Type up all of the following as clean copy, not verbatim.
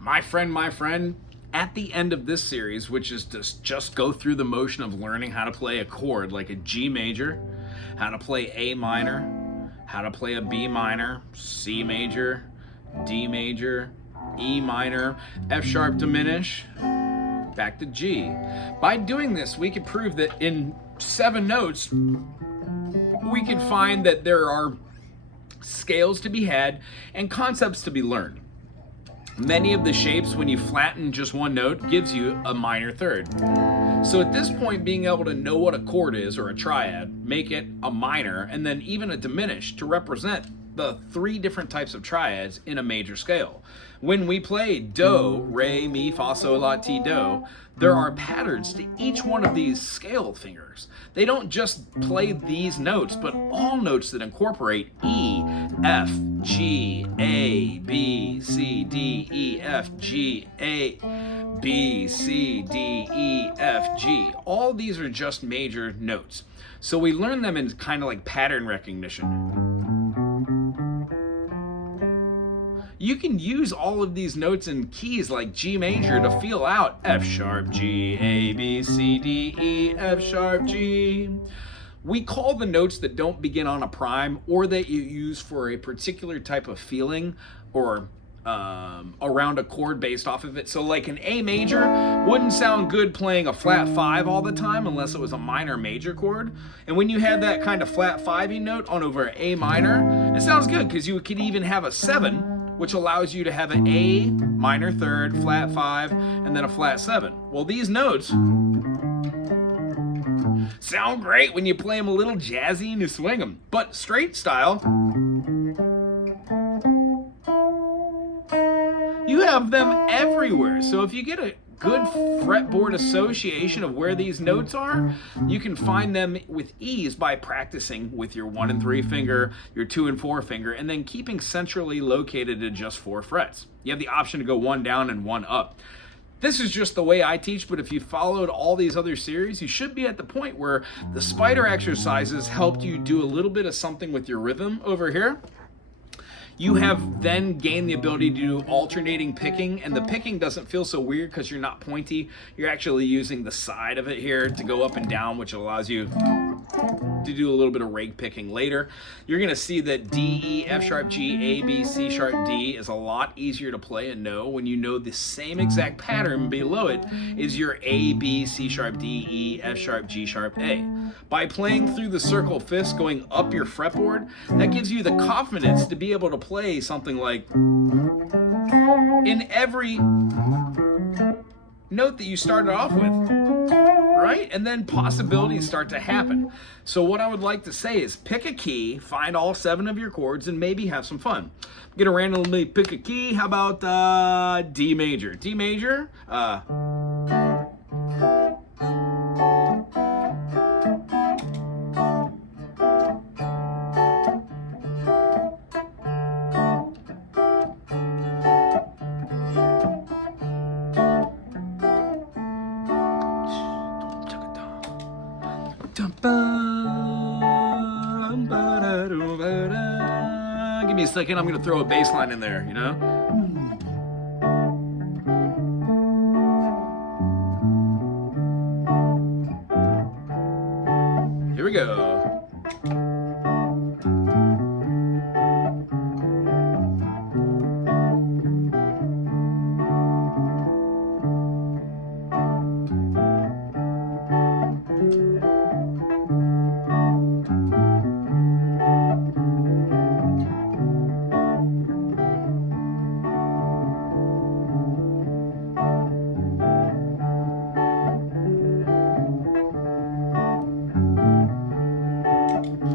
My friend, at the end of this series, which is to just go through the motion of learning how to play a chord like a G major, how to play A minor, how to play a B minor, C major, D major, E minor, F sharp diminish, back to G. By doing this, we can prove that in 7 notes, we can find that there are scales to be had and concepts to be learned. Many of the shapes, when you flatten just one note, gives you a minor third. So at this point, being able to know what a chord is or a triad, make it a minor, and then even a diminish to represent the 3 different types of triads in a major scale. When we play do, re, mi, fa, sol, la, ti, do, there are patterns to each one of these scale fingers. They don't just play these notes, but all notes that incorporate E, F, G, A, B, C, D, E, F, G, A, B, C, D, E, F, G. All these are just major notes. So we learn them in kind of like pattern recognition. You can use all of these notes and keys like G major to feel out F sharp, G, A, B, C, D, E, F sharp, G. We call the notes that don't begin on a prime or that you use for a particular type of feeling or around a chord based off of it. So like an A major wouldn't sound good playing a flat 5 all the time unless it was a minor major chord. And when you have that kind of flat 5-y note on over A minor, it sounds good because you could even have a 7, which allows you to have an A minor third, flat 5, and then a flat 7. Well, these notes sound great when you play them a little jazzy and you swing them, but straight style, you have them everywhere. So if you get a good fretboard association of where these notes are, you can find them with ease by practicing with your 1 and 3 finger, your 2 and 4 finger, and then keeping centrally located at just 4 frets. You have the option to go 1 down and 1 up. This is just the way I teach, but if you followed all these other series, you should be at the point where the spider exercises helped you do a little bit of something with your rhythm over here. You have then gained the ability to do alternating picking, and the picking doesn't feel so weird because you're not pointy. You're actually using the side of it here to go up and down, which allows you to do a little bit of reg picking later. You're going to see that D, E, F sharp, G, A, B, C sharp, D is a lot easier to play and know when you know the same exact pattern below it is your A, B, C sharp, D, E, F sharp, G sharp, A. By playing through the circle fifths going up your fretboard, that gives you the confidence to be able to play something like in every note that you started off with, right? And then possibilities start to happen. So what I would like to say is pick a key, find all 7 of your chords, and maybe have some fun. I'm gonna randomly pick a key. How about D major? D major, give me a second, I'm gonna throw a bass line in there, you know? Here we go.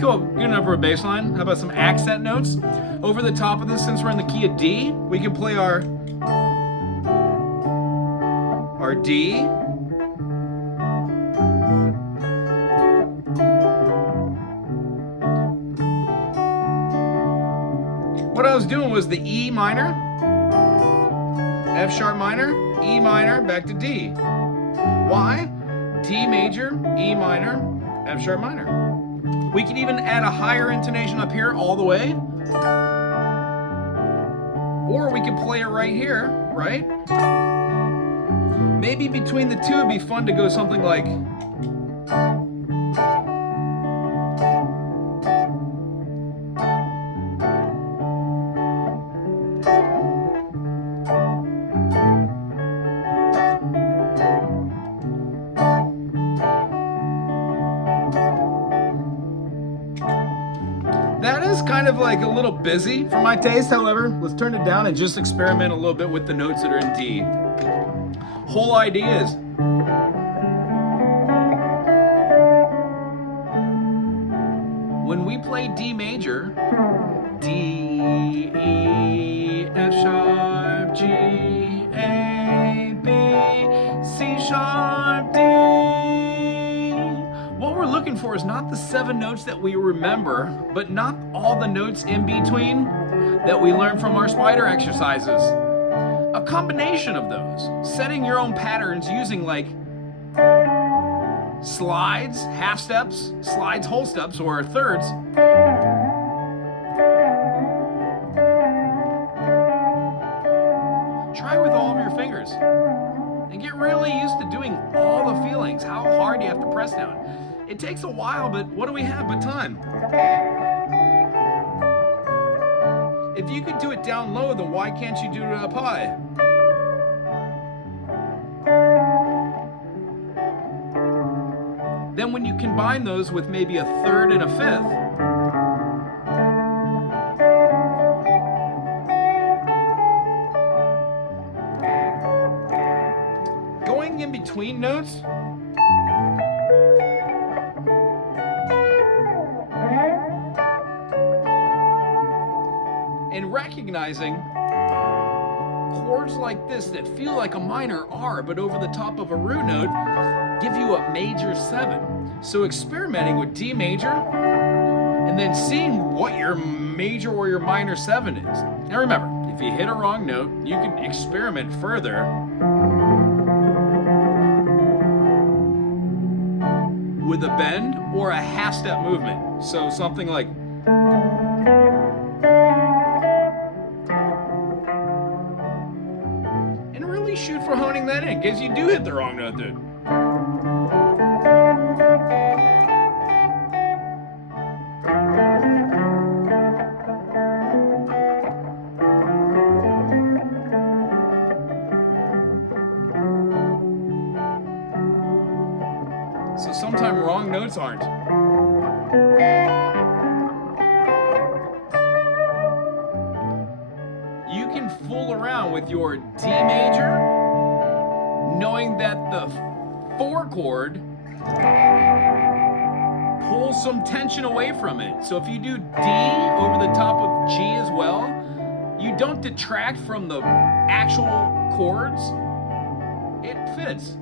Cool, good enough for a bass line. How about some accent notes? Over the top of this, since we're in the key of D, we can play our D. What I was doing was the E minor, F sharp minor, E minor, back to D. Why? D major, E minor, F sharp minor. We can even add a higher intonation up here all the way. Or we can play it right here, right? Maybe between the two it'd be fun to go something like... That is kind of like a little busy for my taste, however. Let's turn it down and just experiment a little bit with the notes that are in D. Whole idea is when we play D major, D, E, F sharp, G, A, B, C sharp, D. What we're looking for is not the 7 notes that we remember, but not all the notes in between that we learn from our spider exercises. A combination of those. Setting your own patterns using like slides, half steps, slides, whole steps, or thirds. Try with all of your fingers. And get really used to doing all the feelings, how hard you have to press down. It takes a while, but what do we have but time? If you could do it down low, then why can't you do it up high? Then when you combine those with maybe a third and a fifth, going in between notes, and recognizing chords like this that feel like a minor R, but over the top of a root note, give you a major 7. So experimenting with D major, and then seeing what your major or your minor 7 is. Now remember, if you hit a wrong note, you can experiment further with a bend or a half-step movement. So something like... shoot for honing that in, because you do hit the wrong note, dude. So sometimes wrong notes aren't. You can fool around with your D major, knowing that the 4 chord pulls some tension away from it. So if you do D over the top of G as well, you don't detract from the actual chords. It fits.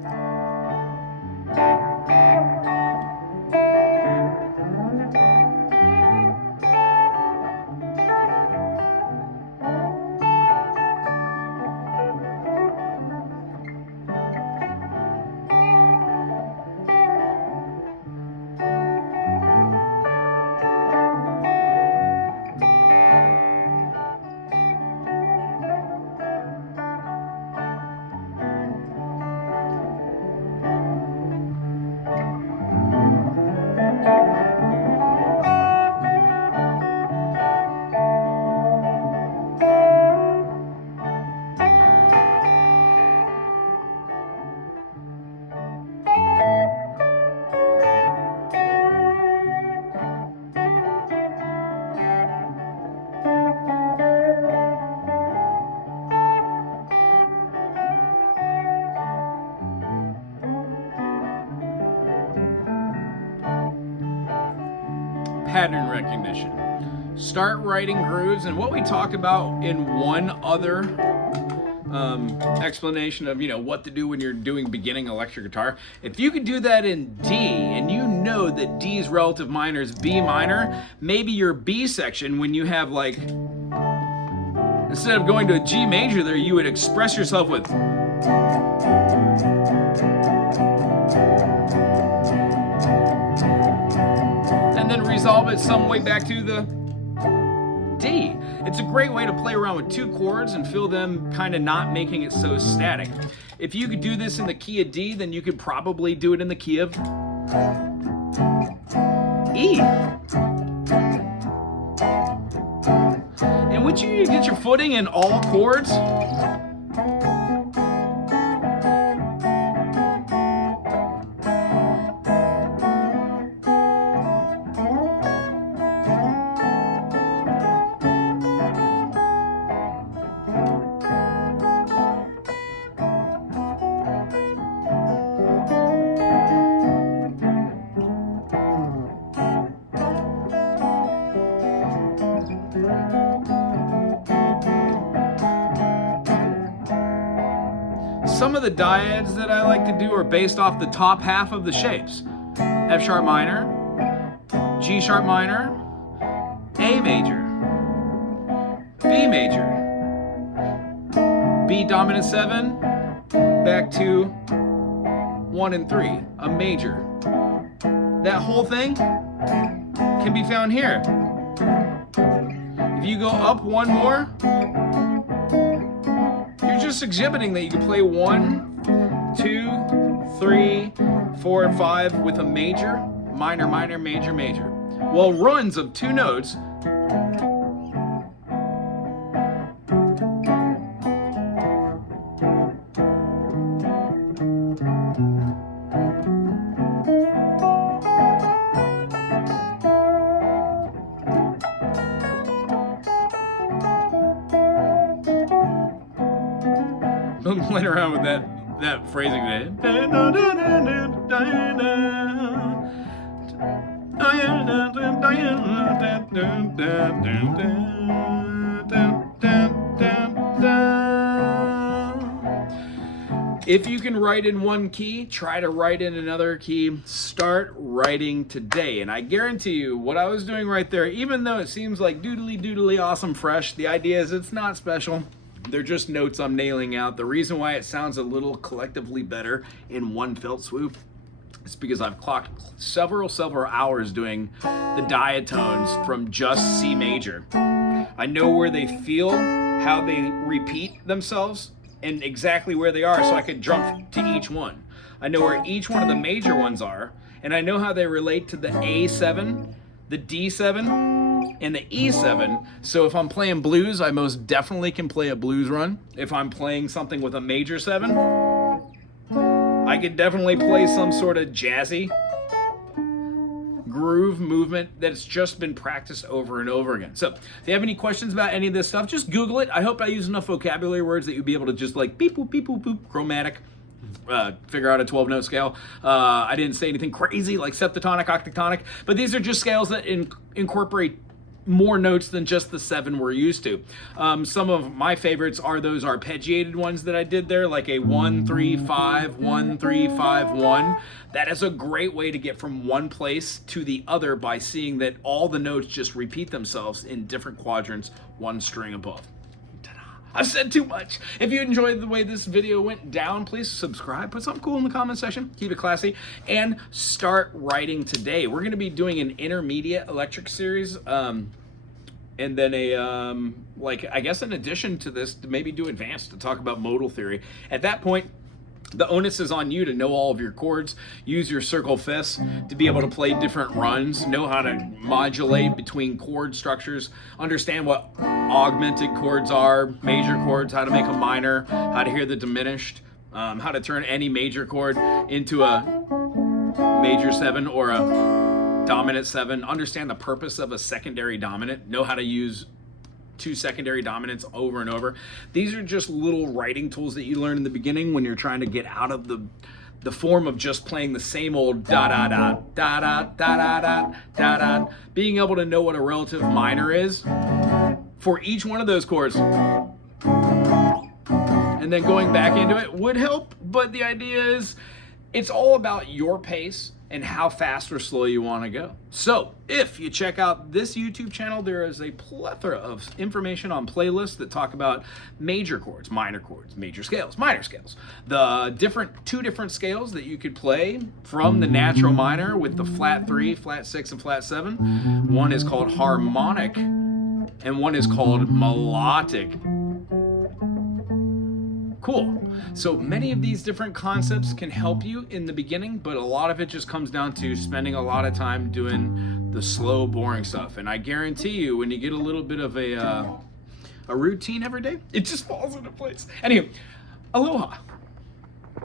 Pattern recognition. Start writing grooves, and what we talked about in one other explanation of what to do when you're doing beginning electric guitar. If you could do that in D, and you know that D's relative minor is B minor, maybe your B section, when you have like, instead of going to a G major there, you would express yourself with and then resolve it some way back to the D. It's a great way to play around with 2 chords and feel them kind of not making it so static. If you could do this in the key of D, then you could probably do it in the key of E. And once you get your footing in all chords, some of the dyads that I like to do are based off the top half of the shapes. F sharp minor, G sharp minor, A major, B major, B dominant 7, back to 1 and 3, a major. That whole thing can be found here. If you go up one more, you're just exhibiting that you can play 1, 2, 3, 4, and 5 with a major, minor, minor, major, major. Well, runs of 2 notes I'm playing around with that phrasing there. If you can write in one key, try to write in another key. Start writing today. And I guarantee you, what I was doing right there, even though it seems like doodly awesome fresh, the idea is it's not special. They're just notes I'm nailing out. The reason why it sounds a little collectively better in one felt swoop is because I've clocked several hours doing the diatones from just C major. I know where they feel, how they repeat themselves, and exactly where they are, so I could jump to each one. I know where each one of the major ones are, and I know how they relate to the A7, the D7, and the E7. So if I'm playing blues, I most definitely can play a blues run. If I'm playing something with a major 7, I could definitely play some sort of jazzy groove movement that's just been practiced over and over again. So if you have any questions about any of this stuff, just Google it. I hope I use enough vocabulary words that you'll be able to just like beep boop beep boop boop chromatic, figure out a 12-note scale. I didn't say anything crazy like septatonic, octatonic, but these are just scales that incorporate more notes than just the 7 we're used to. Some of my favorites are those arpeggiated ones that I did there, like a 1, 3, 5, 1, 3, 5, 1. That is a great way to get from one place to the other by seeing that all the notes just repeat themselves in different quadrants, one string above. I've said too much. If you enjoyed the way this video went down, please subscribe, put something cool in the comment section, keep it classy, and start writing today. We're gonna be doing an intermediate electric series, and then a, like, I guess in addition to this, to maybe do advanced to talk about modal theory. At that point, the onus is on you to know all of your chords, use your circle fifths to be able to play different runs, know how to modulate between chord structures, understand what augmented chords are, major chords, how to make a minor, how to hear the diminished, how to turn any major chord into a major 7 or a dominant 7, understand the purpose of a secondary dominant, know how to use 2 secondary dominants over and over. These are just little writing tools that you learn in the beginning when you're trying to get out of the form of just playing the same old da da da da da da da da da da. Being able to know what a relative minor is for each one of those chords, and then going back into it would help. But the idea is it's all about your pace and how fast or slow you want to go. So if you check out this YouTube channel, there is a plethora of information on playlists that talk about major chords, major scales, minor scales, the two different scales that you could play from the natural minor with the flat 3, flat 6, and flat 7. One is called harmonic and one is called melodic. Cool. So many of these different concepts can help you in the beginning, but a lot of it just comes down to spending a lot of time doing the slow, boring stuff. And I guarantee you, when you get a little bit of a routine every day, it just falls into place. Anyway, aloha.